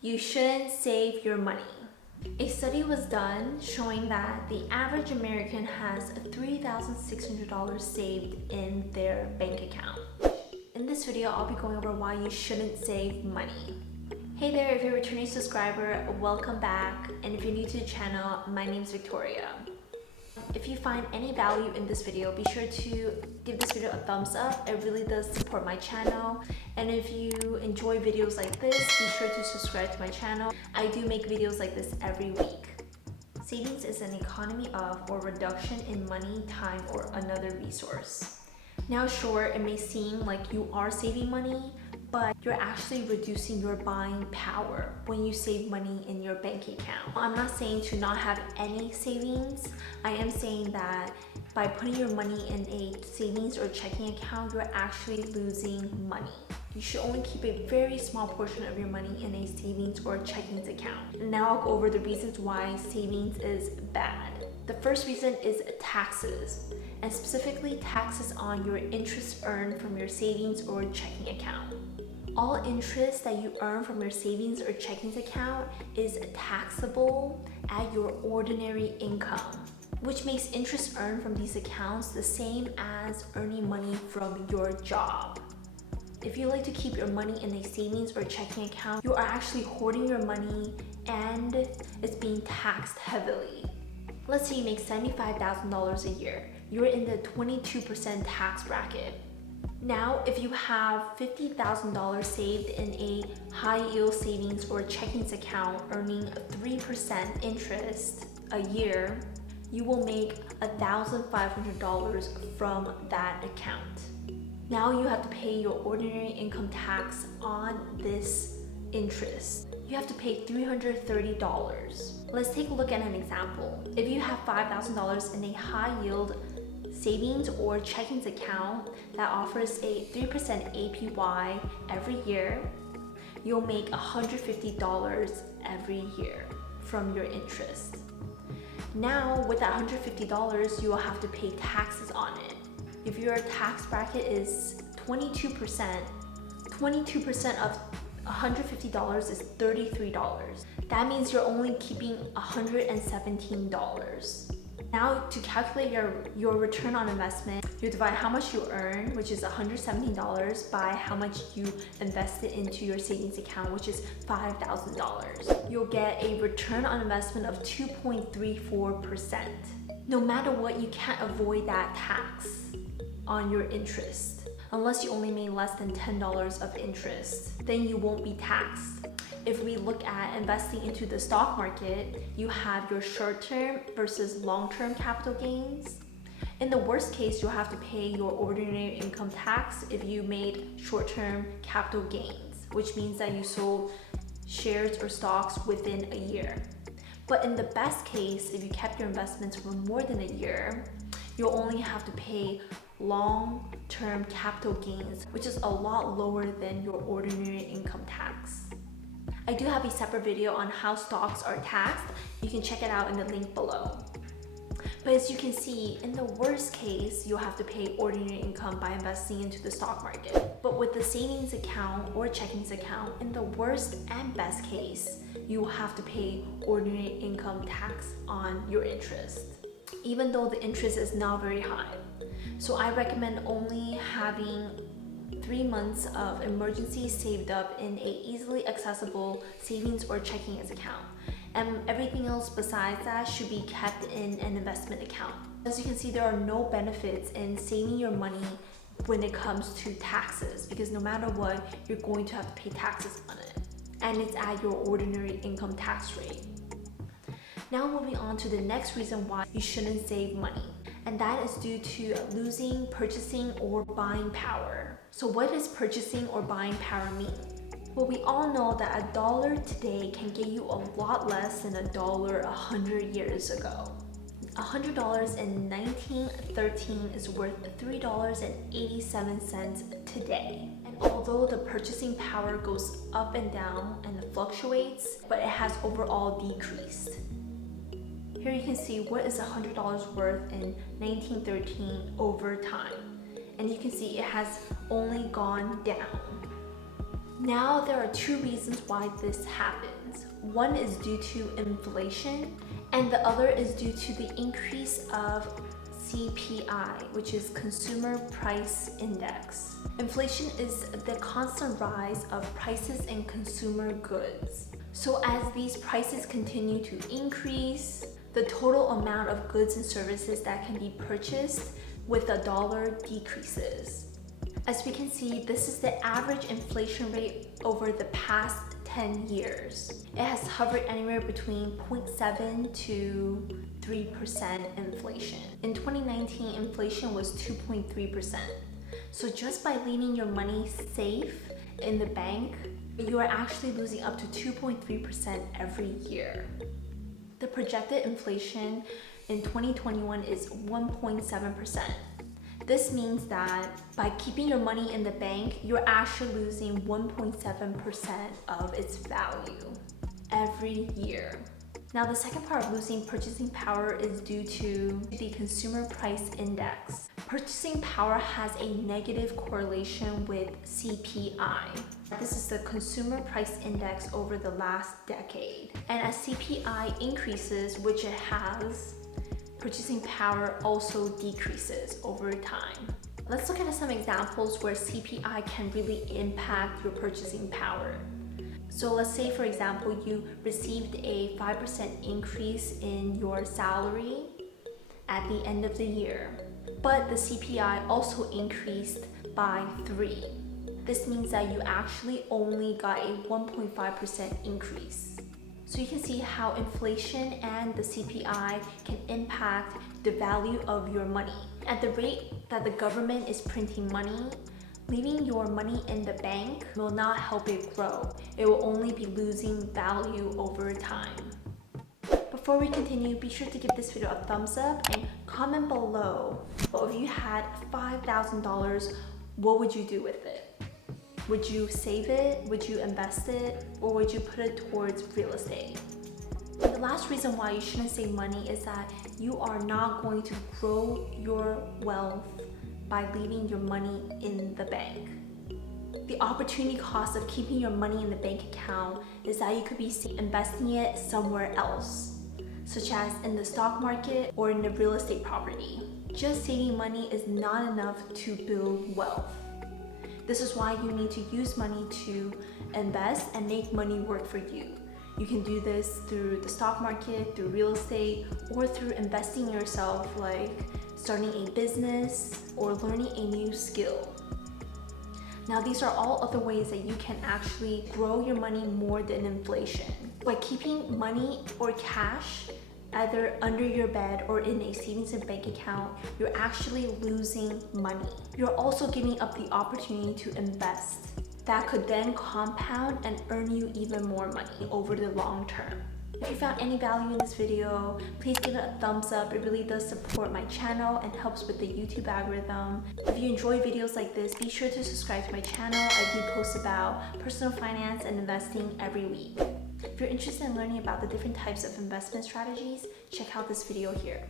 You shouldn't save your money. A study was done showing that the average American has $3,600 saved in their bank account. In this video, I'll be going over why you shouldn't save money. Hey there, if you're a returning subscriber, welcome back. And if you're new to the channel, my name's Victoria. If you find any value in this video, be sure to give this video a thumbs up. It really does support my channel. And if you enjoy videos like this, be sure to subscribe to my channel. I do make videos like this every week. Savings is an economy of or reduction in money, time, or another resource. Now sure, it may seem like you are saving money, but you're actually reducing your buying power when you save money in your bank account. I'm not saying to not have any savings. I am saying that by putting your money in a savings or checking account, you're actually losing money. You should only keep a very small portion of your money in a savings or checking account. Now I'll go over the reasons why savings is bad. The first reason is taxes, and specifically taxes on your interest earned from your savings or checking account. All interest that you earn from your savings or checking account is taxable at your ordinary income, which makes interest earned from these accounts the same as earning money from your job. If you like to keep your money in a savings or checking account, you are actually hoarding your money and it's being taxed heavily. Let's say you make $75,000 a year. You're in the 22% tax bracket. Now, if you have $50,000 saved in a high-yield savings or checking account earning 3% interest a year, you will make $1,500 from that account. Now you have to pay your ordinary income tax on this interest. You have to pay $330. Let's take a look at an example. If you have $5,000 in a high-yield savings or checking account that offers a 3% APY every year, you'll make $150 every year from your interest. Now with that $150, you will have to pay taxes on it. If your tax bracket is 22%, 22% of $150 is $33. That means you're only keeping $117. Now to calculate your return on investment, you divide how much you earn, which is $117, by how much you invested into your savings account, which is $5,000. You'll get a return on investment of 2.34%. No matter what, you can't avoid that tax on your interest. Unless you only made less than $10 of interest, then you won't be taxed. If we look at investing into the stock market, you have your short-term versus long-term capital gains. In the worst case, you'll have to pay your ordinary income tax if you made short-term capital gains, which means that you sold shares or stocks within a year. But in the best case, if you kept your investments for more than a year, you'll only have to pay long-term capital gains, which is a lot lower than your ordinary income tax. I do have a separate video on how stocks are taxed. You can check it out in the link below. But as you can see, in the worst case, you'll have to pay ordinary income by investing into the stock market. But with the savings account or checking account, in the worst and best case, you will have to pay ordinary income tax on your interest, even though the interest is not very high. So I recommend only having 3 months of emergency saved up in a easily accessible savings or checking account. And everything else besides that should be kept in an investment account. As you can see, there are no benefits in saving your money when it comes to taxes, because no matter what, you're going to have to pay taxes on it. And it's at your ordinary income tax rate. Now moving on to the next reason why you shouldn't save money. And that is due to losing purchasing or buying power. So what does purchasing or buying power mean? Well, we all know that $1 today can get you a lot less than $1 100 years ago. $100 in 1913 is worth $3.87 today. And although the purchasing power goes up and down and it fluctuates, but it has overall decreased. Here you can see what is $100 worth in 1913 over time. And you can see it has only gone down. Now, there are two reasons why this happens. One is due to inflation, and the other is due to the increase of CPI, which is Consumer Price Index. Inflation is the constant rise of prices in consumer goods. So as these prices continue to increase, the total amount of goods and services that can be purchased with a dollar decreases. As we can see, this is the average inflation rate over the past 10 years. It has hovered anywhere between 0.7 to 3% inflation. In 2019, inflation was 2.3%. So just by leaving your money safe in the bank, you are actually losing up to 2.3% every year. The projected inflation in 2021 is 1.7%. This means that by keeping your money in the bank, you're actually losing 1.7% of its value every year. Now, the second part of losing purchasing power is due to the Consumer Price Index. Purchasing power has a negative correlation with CPI. This is the Consumer Price Index over the last decade. And as CPI increases, which it has, purchasing power also decreases over time. Let's look at some examples where CPI can really impact your purchasing power. So let's say, for example, you received a 5% increase in your salary at the end of the year, but the CPI also increased by 3. This means that you actually only got a 1.5% increase. So you can see how inflation and the CPI can impact the value of your money. At the rate that the government is printing money, leaving your money in the bank will not help it grow. It will only be losing value over time. Before we continue, be sure to give this video a thumbs up and comment below. If you had $5,000, what would you do with it? Would you save it? Would you invest it? Or would you put it towards real estate? And the last reason why you shouldn't save money is that you are not going to grow your wealth by leaving your money in the bank. The opportunity cost of keeping your money in the bank account is that you could be investing it somewhere else, such as in the stock market or in a real estate property. Just saving money is not enough to build wealth. This is why you need to use money to invest and make money work for you. You can do this through the stock market, through real estate, or through investing in yourself, like starting a business or learning a new skill. Now, these are all other ways that you can actually grow your money more than inflation. By keeping money or cash either under your bed or in a savings and bank account, you're actually losing money. You're also giving up the opportunity to invest. That could then compound and earn you even more money over the long term. If you found any value in this video, please give it a thumbs up. It really does support my channel and helps with the YouTube algorithm. If you enjoy videos like this, be sure to subscribe to my channel. I do post about personal finance and investing every week. If you're interested in learning about the different types of investment strategies, check out this video here.